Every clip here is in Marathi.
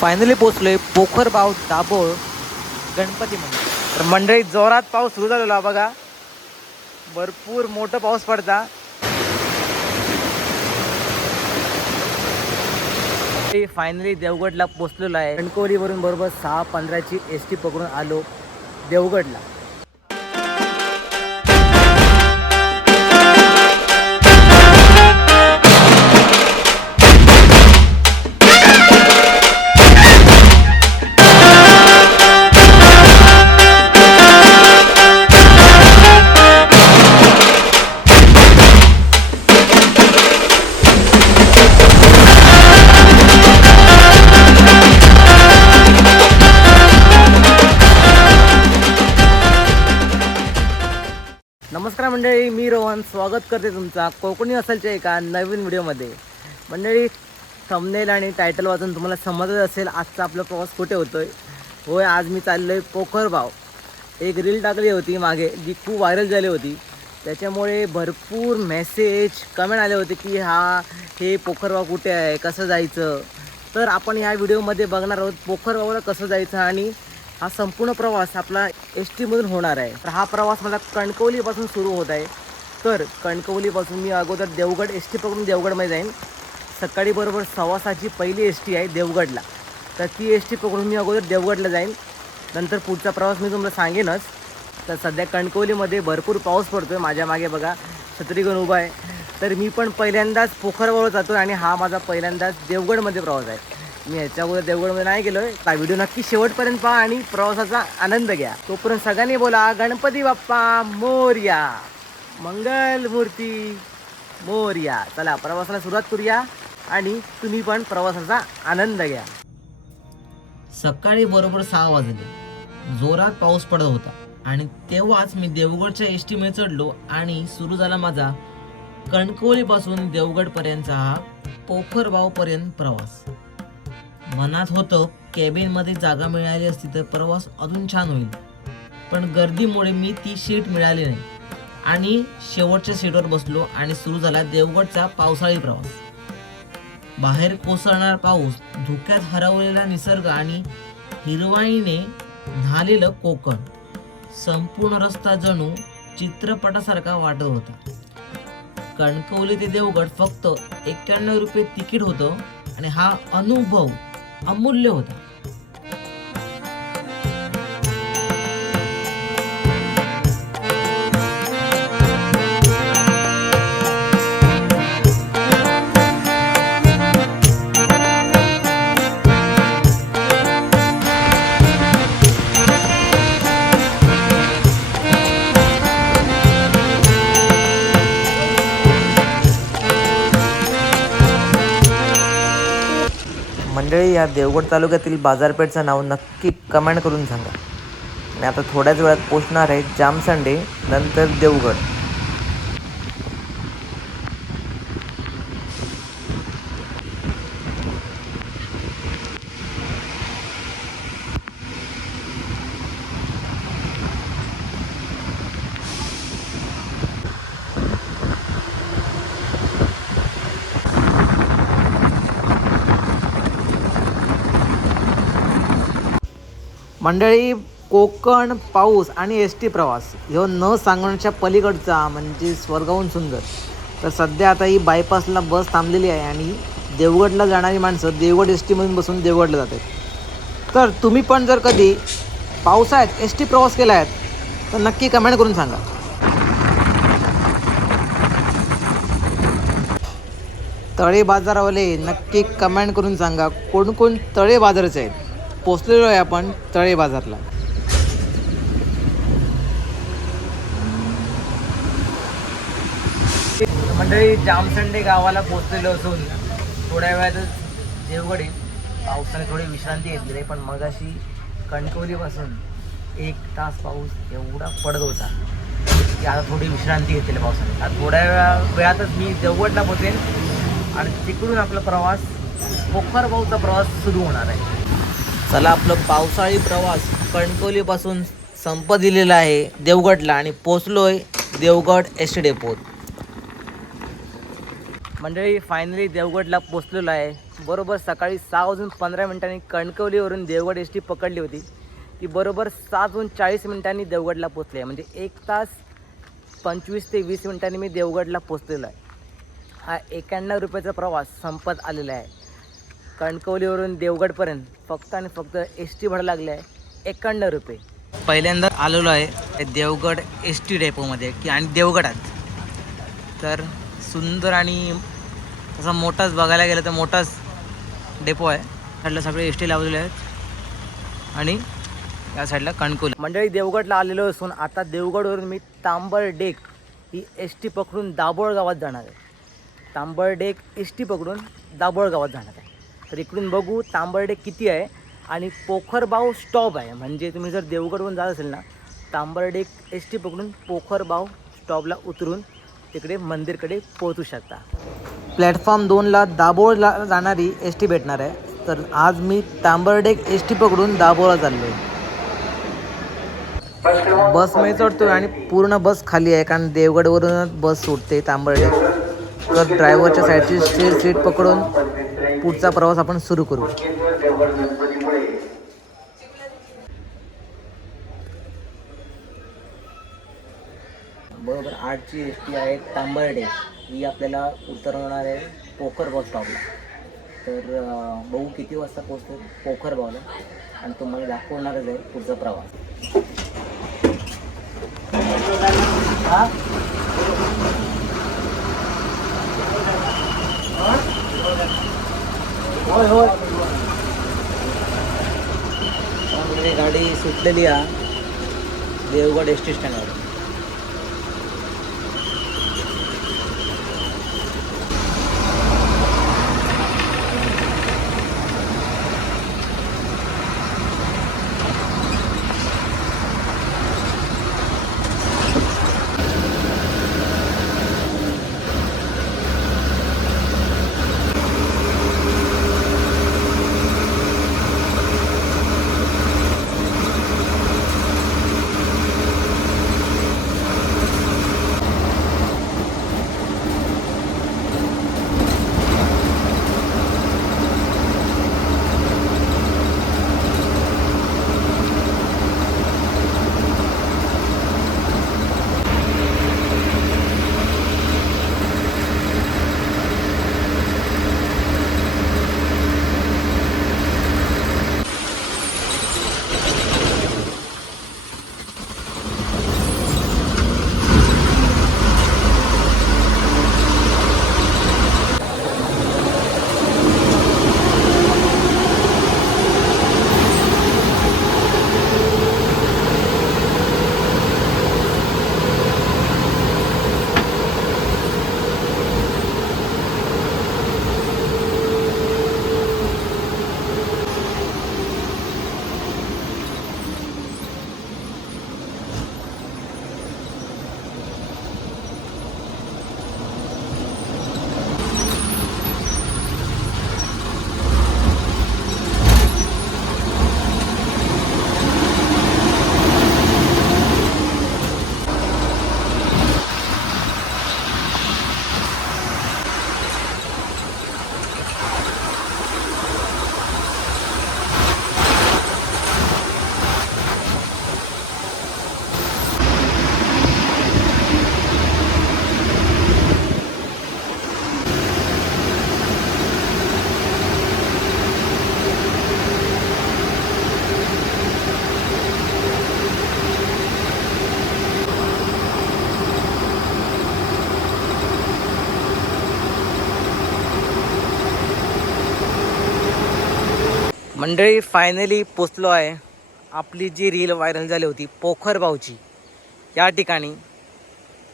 फायनली पोचलोय पोखरबाव दाभोळ गणपती मंदिर. तर मंडळी जोरात पाऊस सुरू झालेला बघा. भरपूर मोठं पाऊस पडता. फायनली देवगडला पोचलेलो आहे. कणकवलीवरून बरोबर सहा पंधराची एस टी पकडून आलो देवगडला. मंडळी मी रोहन स्वागत करते तुमचा. कोकणी असेलच्या एका नवीन व्हिडिओमध्ये. मंडळी थंबनेल आणि टायटल वाचून तुम्हाला समजत असेल आजचा आपला प्रवास कुठे होतोय? होय आज मी चाललो आहे पोखरबाव. एक रील टाकली होती मागे जी खूप व्हायरल झाली होती. त्याच्यामुळे भरपूर मेसेज कमेंट आले होते की हा हे पोखरबाव कुठे आहे? कसं जायचं? तर आपण ह्या व्हिडिओमध्ये बघणार आहोत पोखरबावला कसं जायचं आणि हा संपूर्ण प्रवास आपला एस टीमधून होणार आहे. तर हा प्रवास मला कणकवलीपासून सुरू होत आहे. तर कणकवलीपासून मी अगोदर देवगड एस टी पकडून देवगडमध्ये जाईन. सकाळी बरोबर सव्वा सहाची पहिली एस टी आहे देवगडला. तर ती एस टी पकडून मी अगोदर देवगडला जाईन. नंतर पुढचा प्रवास मी तुम्हाला सांगेनच. तर सध्या कणकवलीमध्ये भरपूर पाऊस पडतो आहे माझ्या मागे बघा. छत्री घेऊन उभा आहे. तर मी पण पहिल्यांदाच पोखरवळ जातो आणि हा माझा पहिल्यांदाच देवगडमध्ये प्रवास आहे. मी ह्याच्या अगोदर देवगडमध्ये नाही गेलोय. हा व्हिडिओ नक्की शेवटपर्यंत पहा आणि प्रवासाचा आनंद घ्या. तोपर्यंत सगळ्यांनी बोला गणपती बाप्पा मोर्या. मंगल मूर्ती मोर्या. चला प्रवासाला सुरुवात करूया आणि तुम्ही पण प्रवासाचा आनंद घ्या. सकाळी बरोबर सहा वाजले. जोरात पाऊस पडत होता आणि तेव्हाच मी देवगडच्या एस टीमध्ये चढलो आणि सुरू झाला माझा कणकवलीपासून देवगडपर्यंतचा हा पोखरबावपर्यंत प्रवास. मनात होतं कॅबिनमध्ये जागा मिळाली असती तर प्रवास अजून छान होईल. पण गर्दीमुळे मी ती सीट मिळाली नाही. आणि शेवटच्या सीटवर बसलो आणि सुरू झाला देवगडचा पावसाळी प्रवास. बाहेर कोसळणार पाऊस धुक्यात हरवलेला निसर्ग आणि हिरवाईने न्हालेलं कोकण. संपूर्ण रस्ता जणू चित्रपटासारखा वाटत होता. कणकवली ते देवगड फक्त एक्क्याण्णव रुपये तिकीट होतं आणि हा अनुभव अमूल्य होता. मंडळी या देवगड तालुक्यातील बाजारपेठचं नाव नक्की कमेंट करून सांगा. आणि आता थोड्याच वेळात पोचणार आहे जामसंडे नंतर देवगड. मंडळी कोकण पाऊस आणि एस टी प्रवास ह्यो न सांगण्याच्या पलीकडचा म्हणजे स्वर्गाहून सुंदर. तर सध्या आता ही बायपासला बस थांबलेली आहे आणि देवगडला जाणारी माणसं देवगड एस टीमधून बसून देवगडला जात आहेत तर तुम्ही पण जर कधी पावसाळ्यात एस टी प्रवास केला आहे तर नक्की कमेंट करून सांगा. तळे बाजारावाले नक्की कमेंट करून सांगा कोण कोण तळे बाजाराचे आहेत. पोचलेलो आहे आपण तळे बाजारला. मंडळी जामसंडे गावाला पोचलेलो असून थोड्या वेळातच देवगड येईल. पावसाने थोडी विश्रांती घेतली आहे पण मग अशी कणकवलीपासून एक तास पाऊस एवढा पडत होता की आता थोडी विश्रांती घेतलेली पावसाने. आता थोड्या वेळा वेळातच मी देवगडला पोचेन आणि तिकडून आपला प्रवास पोखर भाऊचा प्रवास सुरू होणार आहे. चला आपलं पावसाळी प्रवास कणकवलीपासून संप दिलेला आहे देवगडला आणि पोचलोय देवगड एस टी डेपोत मंडळी फायनली देवगडला पोचलेलो आहे. बरोबर सकाळी सहा वाजून पंधरा मिनिटांनी कणकवलीवरून देवगड एस टी पकडली होती. ती बरोबर सहा वाजून चाळीस मिनिटांनी देवगडला पोचली आहे. म्हणजे एक तास पंचवीस ते वीस मिनिटांनी मी देवगडला पोचलेलो आहे. हा एक्याण्णव रुपयाचा प्रवास संपत आलेला आहे. कणकवलीवरून देवगडपर्यंत फक्त आणि फक्त एस टी भाडं लागलं आहे एकाण्णव रुपये. पहिल्यांदा आलेलो आहे देवगड एस टी डेपोमध्ये की आणि देवगडात. तर सुंदर आणि तसा मोठाच बघायला गेलं तर मोठाच डेपो आहे. साईडला सगळे एस टी लावलेले आहेत. आणि या साईडला कणकवली. मंडळी देवगडला आलेलो असून आता देवगडवरून मी तांबर डेक ही एस टी पकडून दाभोळ गावात जाणार आहे. तांबळ डेक एस टी पकडून दाभोळ गावात जाणार आहे. तर इकडून बघू तांबर्डे किती आहे आणि पोखरबाव स्टॉप आहे. म्हणजे तुम्ही जर देवगडवरून जात असेल ना तांबर्डे एस टी पकडून पोखरबाव स्टॉपला उतरून तिकडे मंदिरकडे पोहोचू शकता. प्लॅटफॉर्म दोनला दाभोळला जाणारी एस टी भेटणार आहे. तर आज मी तांबर्डेक एस टी पकडून दाबोळा चाललो आहे बसमध्ये आहे आणि पूर्ण बस खाली आहे. कारण देवगडवरूनच बस सुटते तांबर्डेक तर ड्रायव्हरच्या साईडची सीट सीट पकडून पुढचा प्रवास आपण सुरू करू. बरोबर आठची एस टी आहे तांबर्डे. ही आपल्याला उतरवणार आहे पोखर बस स्टॉपला तर बघू किती वाजता पोचतो पोखर पोखरबावला आणि तुम्हाला दाखवणारच आहे पुढचा प्रवास. होय होय. गाडी सुटलेली आहे देवगड एस टी स्टँडवर. मंडळी फायनली पोचलो आहे. आपली जी रील व्हायरल झाली होती पोखरबावची या ठिकाणी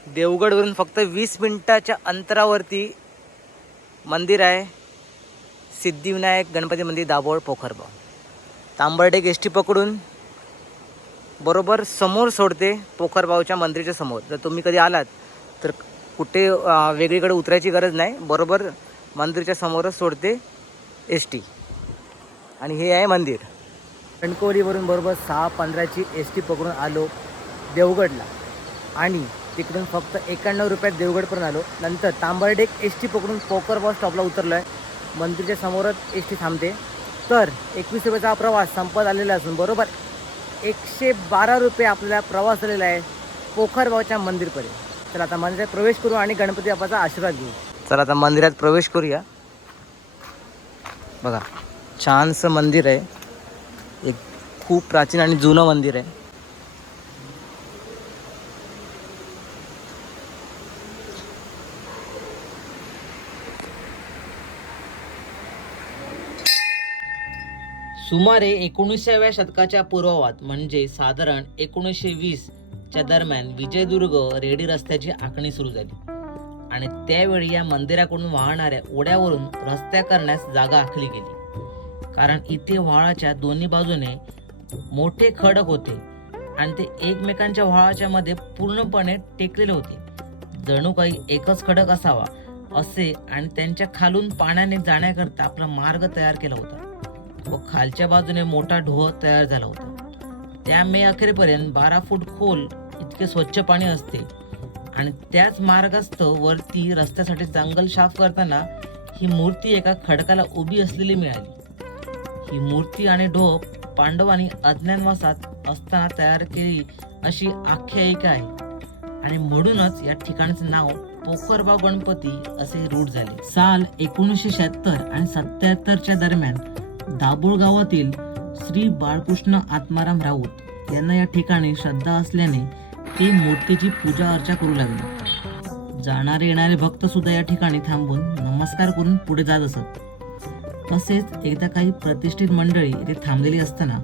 देवगडवरून फक्त वीस मिनटाच्या अंतरावरती मंदिर आहे. सिद्धिविनायक गणपती मंदिर दाभोळ पोखरबाव तांबर्डे एस टी पकडून बरोबर समोर सोडते पोखरबावच्या मंदिराच्या समोर. जर तुम्ही कधी आलात तर कुठे वेगळीकडे उतरायची गरज नाही. बरोबर मंदिरच्या समोरच सोडते एस टी. आणि हे आहे मंदिर. कणकवलीवरून बरोबर सहा पंधराची एस टी पकडून आलो देवगडला. आणि तिकडून फक्त एकाण्णव रुपयात देवगडपर्यंत आलो. नंतर तांबर्डेक एस टी पकडून पोकर बॉस स्टॉपला उतरलो आहे मंदिरच्या समोरच एस टी थांबते. तर एकवीस रुपयाचा हा प्रवास संपत आलेला असून बरोबर एकशे बारा रुपये आपल्याला प्रवास झालेला आहे पोखरबावच्या मंदिरपर्यंत. चला आता मंदिरात प्रवेश करू आणि गणपती बाप्पाचा आशीर्वाद घेऊ. चला आता मंदिरात प्रवेश करूया. बघा. छानसं मंदिर आहे. एक खूप प्राचीन आणि जुनं मंदिर आहे. सुमारे एकोणीसाव्या शतकाच्या पूर्वावात म्हणजे साधारण एकोणीसशे वीसच्या दरम्यान विजयदुर्ग रेडी रस्त्याची आखणी सुरू झाली. आणि त्यावेळी या मंदिराकडून वाहणाऱ्या ओढ्यावरून रस्त्या करण्यास जागा आखली गेली. कारण इथे व्हाळाच्या दोन्ही बाजूने मोठे खडक होते आणि ते एकमेकांच्या व्हाळाच्या मध्ये पूर्णपणे टेकलेले होते. जणू काही एकच खडक असावा असे आणि त्यांच्या खालून पाण्याने जाण्याकरता आपला मार्ग तयार केला होता. व खालच्या बाजूने मोठा ढोह तयार झाला होता. त्या मे अखेरपर्यंत बारा फूट खोल इतके स्वच्छ पाणी असते. आणि त्याच मार्गास्थ वरती रस्त्यासाठी जंगल साफ करताना ही मूर्ती एका खडकाला उभी असलेली मिळाली. ही मूर्ती आणि ढोप पांडवांनी अज्ञानवासात असताना तयार केली अशी आख्यायिका आहे. आणि म्हणूनच या ठिकाणचे नाव पोखरबा गणपती असे रूढ झाले. साल एकोणीसशे शहात्तर आणि सत्याहत्तरच्या दरम्यान दाभोळ गावातील श्री बाळकृष्ण आत्माराम राऊत यांना या ठिकाणी श्रद्धा असल्याने ते मूर्तीची पूजा अर्चा करू लागले. जाणारे येणारे भक्त सुद्धा या ठिकाणी थांबून नमस्कार करून पुढे जात असत. तसेच एकदा काही प्रतिष्ठित मंडळी इथे थांबलेली असताना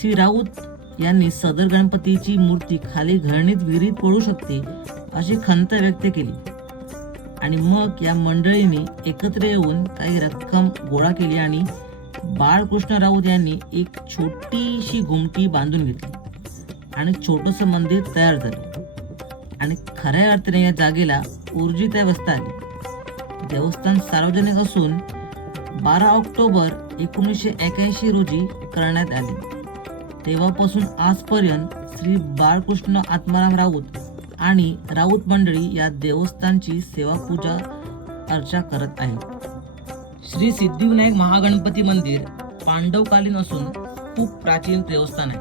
श्री राऊत यांनी सदर गणपतीची मूर्ती खाली घरणीत विहिरीत पडू शकते अशी खंत व्यक्त केली. आणि मग या मंडळींनी एकत्र येऊन काही रक्कम गोळा केली आणि बाळकृष्ण राऊत यांनी एक छोटीशी घुमटी बांधून घेतली आणि छोटंसं मंदिर तयार झालं. आणि खऱ्या अर्थाने या जागेला ऊर्जित अवस्था आली. देवस्थान सार्वजनिक असून बारा ऑक्टोबर एकोणीसशे एक्याऐंशी रोजी करण्यात आले. तेव्हापासून आजपर्यंत श्री बाळकृष्ण आत्माराम राऊत आणि राऊत मंडळी या देवस्थानची सेवा पूजा अर्चा करत आहेत. श्री सिद्धिविनायक महागणपती मंदिर पांडवकालीन असून खूप प्राचीन देवस्थान आहे.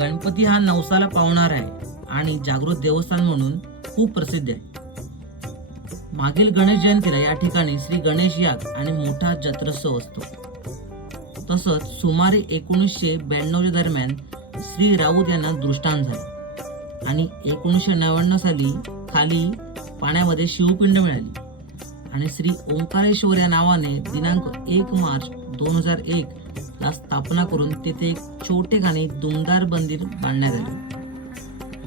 गणपती हा नवसाला पावणार आहे आणि जागृत देवस्थान म्हणून खूप प्रसिद्ध आहे. मागील गणेश जयंतीला या ठिकाणी श्री गणेश याग आणि मोठा जत्रोत्सव असतो. तसंच सुमारे एकोणीसशे ब्याण्णवच्या दरम्यान श्री राऊत यांना दृष्टांत झाले. आणि एकोणीसशे नव्याण्णव साली खाली पाण्यामध्ये शिवपिंड मिळाली. आणि श्री ओंकारेश्वर या नावाने दिनांक एक मार्च दोन हजार एक ला स्थापना करून तेथे एक छोटेखाने दुमदार मंदिर बांधण्यात आले.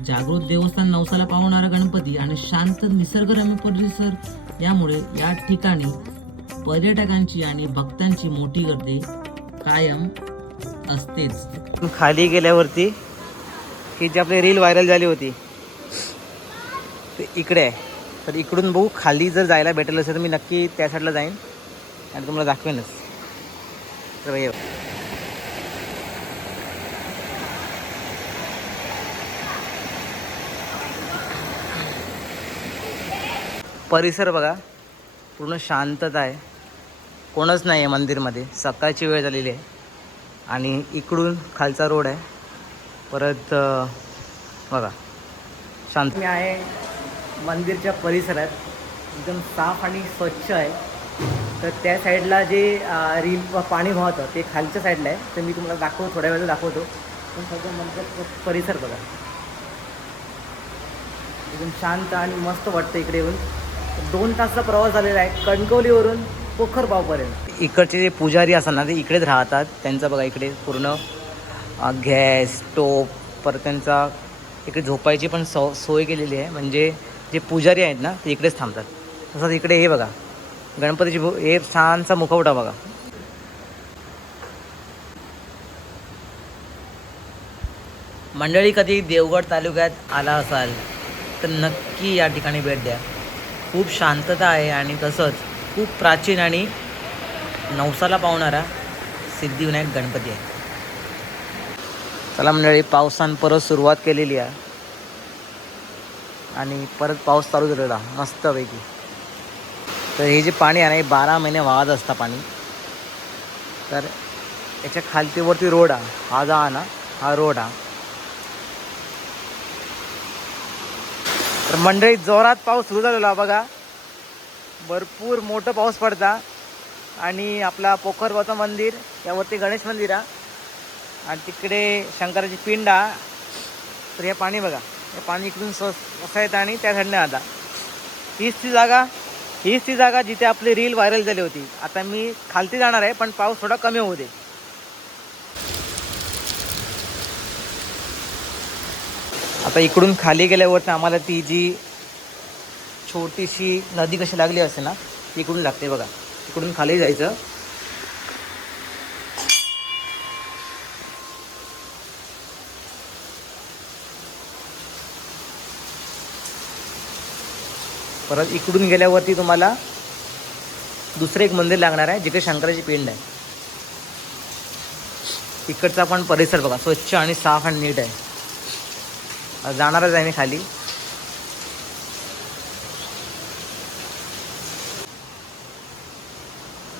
जागृत देवस्थान नवसाला पावणारा गणपती आणि शांत निसर्गरम्य परिसर यामुळे या ठिकाणी पर्यटकांची आणि भक्तांची मोठी गर्दी कायम असतेच. खाली गेल्यावरती की जी आपली रील व्हायरल झाली होती ते इकडे आहे. तर इकडून बघू खाली जर जायला भेटेल असेल तर मी नक्की त्या साईडला जाईन आणि तुम्हाला दाखवेनच. तर परिसर बघा पूर्ण शांतता आहे. कोणच नाही आहे मंदिरमध्ये. सकाळची वेळ झालेली आहे. आणि इकडून खालचा रोड आहे. परत बघा शांत. मी आहे मंदिरच्या परिसरात. एकदम साफ आणि स्वच्छ आहे. तर त्या साईडला जे रील पाणी वाहतं ते खालच्या साईडला आहे. तर मी तुम्हाला दाखवतो थोड्या वेळेला दाखवतो. पण सगळं मंदिर परिसर बघा. एकदम शांत आणि मस्त वाटतं इकडे येऊन. दोन तासचा प्रवास झालेला आहे कणकवलीवरून पोखरबावपर्यंत इकडचे जे पुजारी असतात ना ते इकडेच राहतात. त्यांचा बघा इकडे पूर्ण गॅस स्टोप परत त्यांचा इकडे झोपायची पण सो सोय केलेली आहे. म्हणजे जे पुजारी आहेत ना ते इकडेच थांबतात. तसंच इकडे हे बघा गणपतीची भू हे छानसा मुखवटा बघा. मंडळी कधी देवगड तालुक्यात आला असाल तर नक्की या ठिकाणी भेट द्या. खूप शांतता आहे आणि तसंच खूप प्राचीन आणि नवसाला पावणारा सिद्धिविनायक गणपती आहे. चला मंडळी पावसान परत सुरुवात केलेली आहे. आणि परत पाऊस चालू झालेला मस्तपैकी. तर हे जे पाणी आहे ना हे बारा महिने वाहत असतं पाणी. तर याच्या खालतीवरती रोड हा हा जा ना हा रोड हा तर मंडळी जोरात पाऊस सुरू झालेला बघा. भरपूर मोठं पाऊस पडता. आणि आपला पोखरबाचं मंदिर त्यावरती गणेश मंदिर आहे. आणि तिकडे शंकराची पिंड आहे. तर हे पाणी बघा हे पाणी इकडून स असं येतं आणि त्या साईडने आता. हीच ती जागा हीच ती जागा जिथे आपली रील व्हायरल झाली होती. आता मी खालती जाणार आहे पण पाऊस थोडा कमी होऊ दे. आता इकडून खाली गेल्यावरती आम्हाला ती जी छोटीशी नदी कशी लागली असते ना ती इकडून लागते बघा. इकडून खाली जायचं. परत इकडून गेल्यावरती तुम्हाला दुसरं एक मंदिर लागणार आहे जिथे शंकराची पिंड आहे. इकडचा पण परिसर बघा स्वच्छ आणि साफ आणि नीट आहे. जाणारच आहे मी खाली.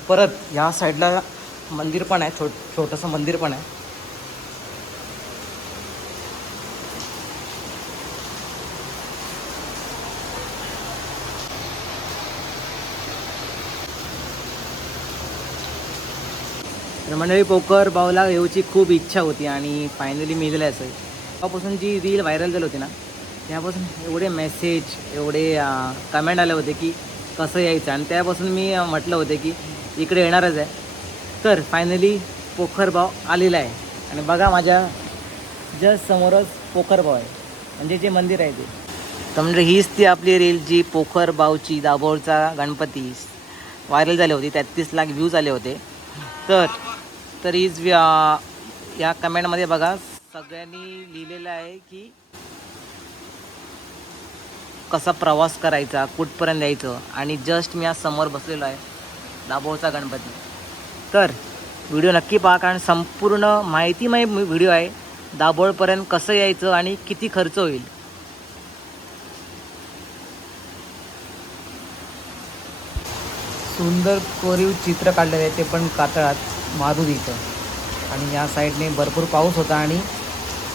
परत ह्या साईडला मंदिर पण आहे छोट छोटंसं मंदिर पण आहे. तर मंडळी पोकर बावला येऊची खूप इच्छा होती आणि फायनली मी आहे असं. तेव्हापासून जी रील व्हायरल झाली होती ना त्यापासून एवढे मेसेज एवढे कमेंट आले होते की कसं यायचं? आणि त्यापासून मी म्हटलं होते की इकडे येणारच आहे. तर फायनली पोखरबाव आलेला आहे. आणि बघा माझ्या जस्ट समोरच पोखरबाव आहे. म्हणजे जे मंदिर आहे ते. तर म्हणजे हीच ती आपली रील जी पोखरबावची दाभोळचा गणपती व्हायरल झाली होती तेहतीस लाख व्ह्यूज आले होते. तर तर हीच या कमेंटमध्ये बघा सगळ्यांनी लिहिलेलं आहे की कसा प्रवास करायचा कुठपर्यंत यायचं आणि जस्ट मी आज समोर बसलेलो आहे दाभोळचा गणपती. तर व्हिडिओ नक्की पहा कारण संपूर्ण माहितीमय व्हिडिओ आहे दाभोळपर्यंत कसं यायचं आणि किती खर्च होईल. सुंदर कोरीव चित्र काढलेलं आहे ते पण कातळात मारुतीचं आणि या साईडने भरपूर पाऊस होता आणि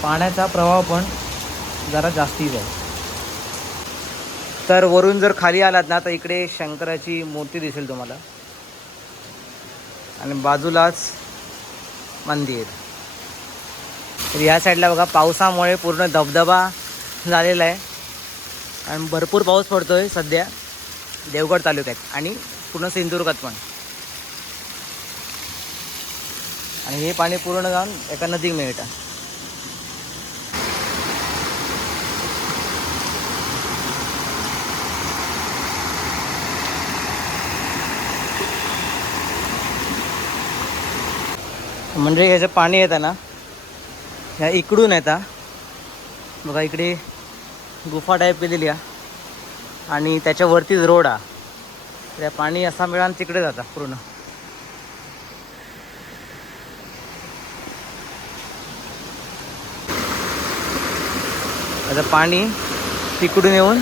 पाण्याचा प्रवाह पण जरा जास्तीच आहे तर वरून जर खाली आलात ना तर इकडे शंकराची मूर्ती दिसेल तुम्हाला. आणि बाजूलाच मंदिर. तर ह्या साईडला बघा पावसामुळे पूर्ण धबधबा झालेला आहे. आणि भरपूर पाऊस पडतो आहे सध्या देवगड तालुक्यात. आणि पूर्ण सिंधुदुर्गात पण. आणि हे पाणी पूर्ण जाऊन एका नदीत मिळतं. म्हणजे ह्याचं पाणी येतं ना ह्या इकडून येतं बघा इकडे गुफा टाईप केलेली आहे. आणि त्याच्यावरतीच रोड हा त्या पाणी असा मिळान तिकडे जाता पूर्ण. आता पाणी तिकडून येऊन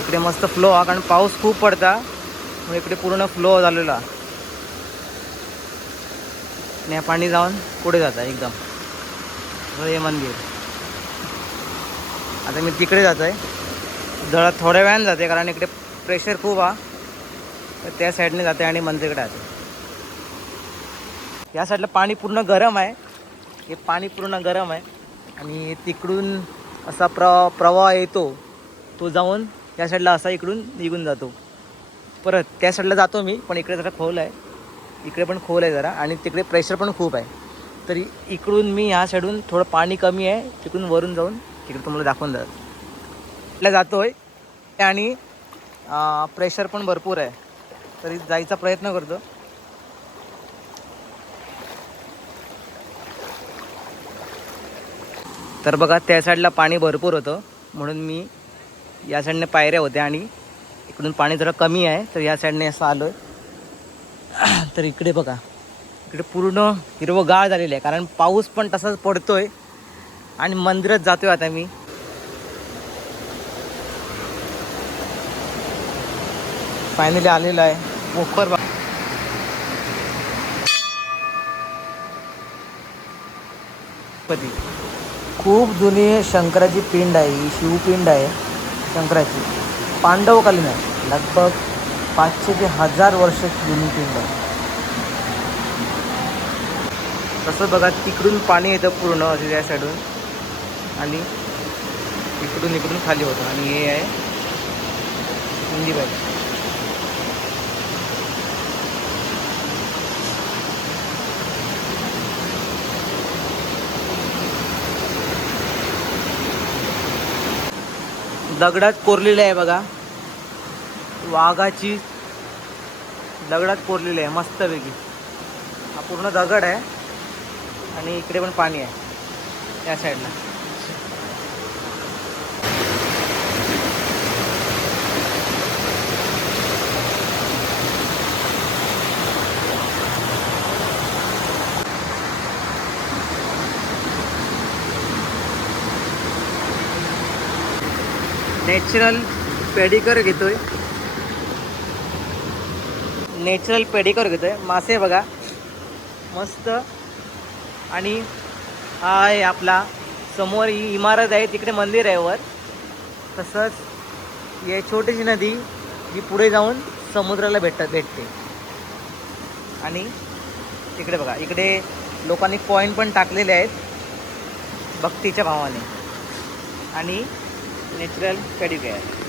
इकडे मस्त फ्लो हा कारण पाऊस खूप पडता. मग इकडे पूर्ण फ्लो झालेला आणि हे पाणी जाऊन पुढे जातं एकदम. हे मंदिर. आता मी तिकडे जातो आहे जरा थोड्या वेळाने जाते कारण इकडे प्रेशर खूप हा. तर त्या साईडने जाते आणि मंदिरकडे जाते या साईडला पाणी पूर्ण गरम आहे. हे पाणी पूर्ण गरम आहे. आणि तिकडून असा प्र प्रवाह येतो. तो जाऊन या साईडला असा इकडून निघून जातो. परत त्या साईडला जातो मी पण इकडे जरा खोल आहे. इकडे पण खोल आहे जरा आणि तिकडे प्रेशर पण खूप आहे. तरी इकडून मी ह्या साईडून थोडं पाणी कमी आहे. तिकडून वरून जाऊन तिकडे तुम्हाला दाखवून जात जातो आहे आणि प्रेशर पण भरपूर आहे. तरी जायचा प्रयत्न करतो. तर बघा त्या साईडला पाणी भरपूर होतं. म्हणून मी या साईडने पायऱ्या होत्या आणि इकडून पाणी जरा कमी आहे. तर या साईडने असं आलो आहे तर इकडे बघा. इकडे पूर्ण हिरवं गाळ झालेलं आहे. कारण पाऊस पण तसाच पडतोय. आणि मंदिरात जातोय आता मी. फायनली आलेला आहे. पोखर बा खूप जुनी शंकराची पिंड आहे. ही शिवपिंड आहे शंकराची. पांडवकालीन आहे. लगभग पाचशे ते हजार वर्ष जुनी पिंड आहे. तसं बघा तिकडून पाणी येतं पूर्ण असे या साईडून आणि इकडून इकडून खाली होतं. आणि हे आहे हिंदी बाई दगडात कोरलेली आहे बघा. वाघाची दगडात कोरलेली आहे मस्तपैकी. हा पूर्ण दगड आहे. आणि इकडे पण पाणी आहे या साईडला नॅचरल पेडिकर घेतोय. नॅचरल पेडिकर घेतोय. मासे बघा. मस्त आणि हा आहे आपला समोर ही इमारत आहे तिकडे मंदिर आहे वर. तसंच ही छोटीशी नदी जी पुढे जाऊन समुद्राला भेट भेटते. आणि तिकडे बघा इकडे लोकांनी कॉईन पण टाकलेले आहेत भक्तीच्या भावाने. आणि नॅचरल आहे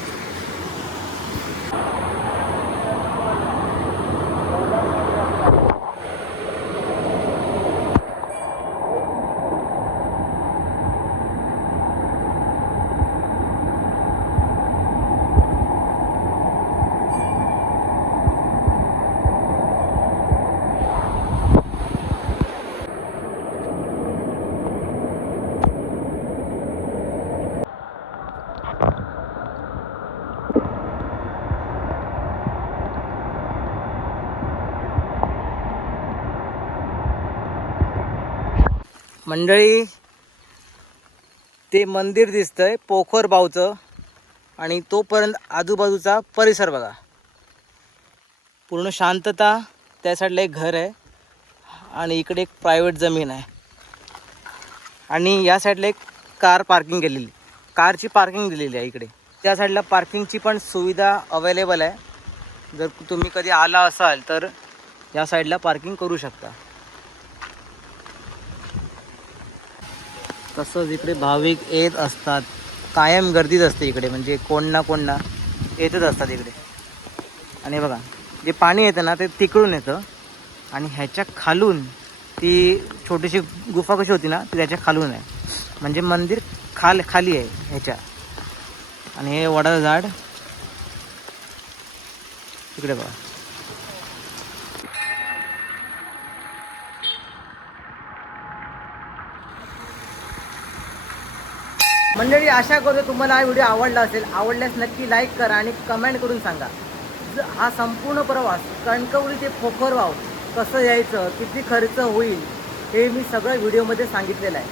मंडळी ते मंदिर दिसतंय पोखर बावचं आणि तोपर्यंत आजूबाजूचा परिसर बघा. पूर्ण शांतता त्या साईडला एक घर आहे आणि इकडे एक प्रायव्हेट जमीन आहे. आणि या साईडला एक कार पार्किंग केलेली. कारची पार्किंग दिलेली आहे इकडे. त्या साईडला पार्किंगची पण सुविधा अवेलेबल आहे. जर तुम्ही कधी आला असाल तर या साईडला पार्किंग करू शकता. तसंच इकडे भाविक येत असतात. कायम गर्दीच असते इकडे म्हणजे कोण ना कोण ना येतच असतात इकडे. आणि बघा जे पाणी येतं ना ते तिकडून येतं. आणि ह्याच्या खालून ती छोटीशी गुफा कशी होती ना ती त्याच्या खालून आहे. म्हणजे मंदिर खाल खाली आहे ह्याच्या. आणि हे वडाचं झाड इकडे बघा. मंडळी आशा करतो तुम्हाला हा व्हिडिओ आवडला असेल. आवडल्यास नक्की लाईक करा आणि कमेंट करून सांगा. हा संपूर्ण प्रवास कणकवली ते पोखरवाव कसं यायचं किती खर्च होईल हे मी सगळं व्हिडिओमध्ये सांगितलेलं आहे.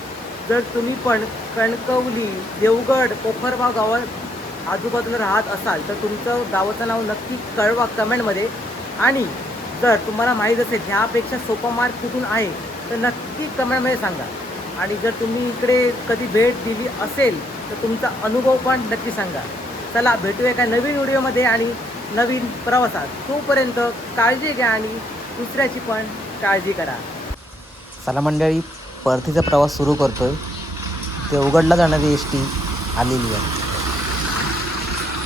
जर तुम्ही पण कणकवली देवगड पोखरवाव गावात आजूबाजूला राहत असाल तर तुमचं गावाचं नाव नक्की कळवा कमेंटमध्ये. आणि जर तुम्हाला माहीत असेल ह्यापेक्षा सोपा मार्ग कुठून आहे तर नक्की कमेंटमध्ये सांगा. आणि जर तुम्ही इकडे कधी भेट दिली असेल तर तुमचा अनुभव पण नक्की सांगा. चला भेटूया एका नवीन व्हिडिओमध्ये आणि नवीन प्रवासात. तोपर्यंत काळजी घ्या आणि दुसऱ्याची पण काळजी करा. चला मंडळी परतीचा प्रवास सुरू करतोय. उघडला जाणारी एस टी आलेली आहे.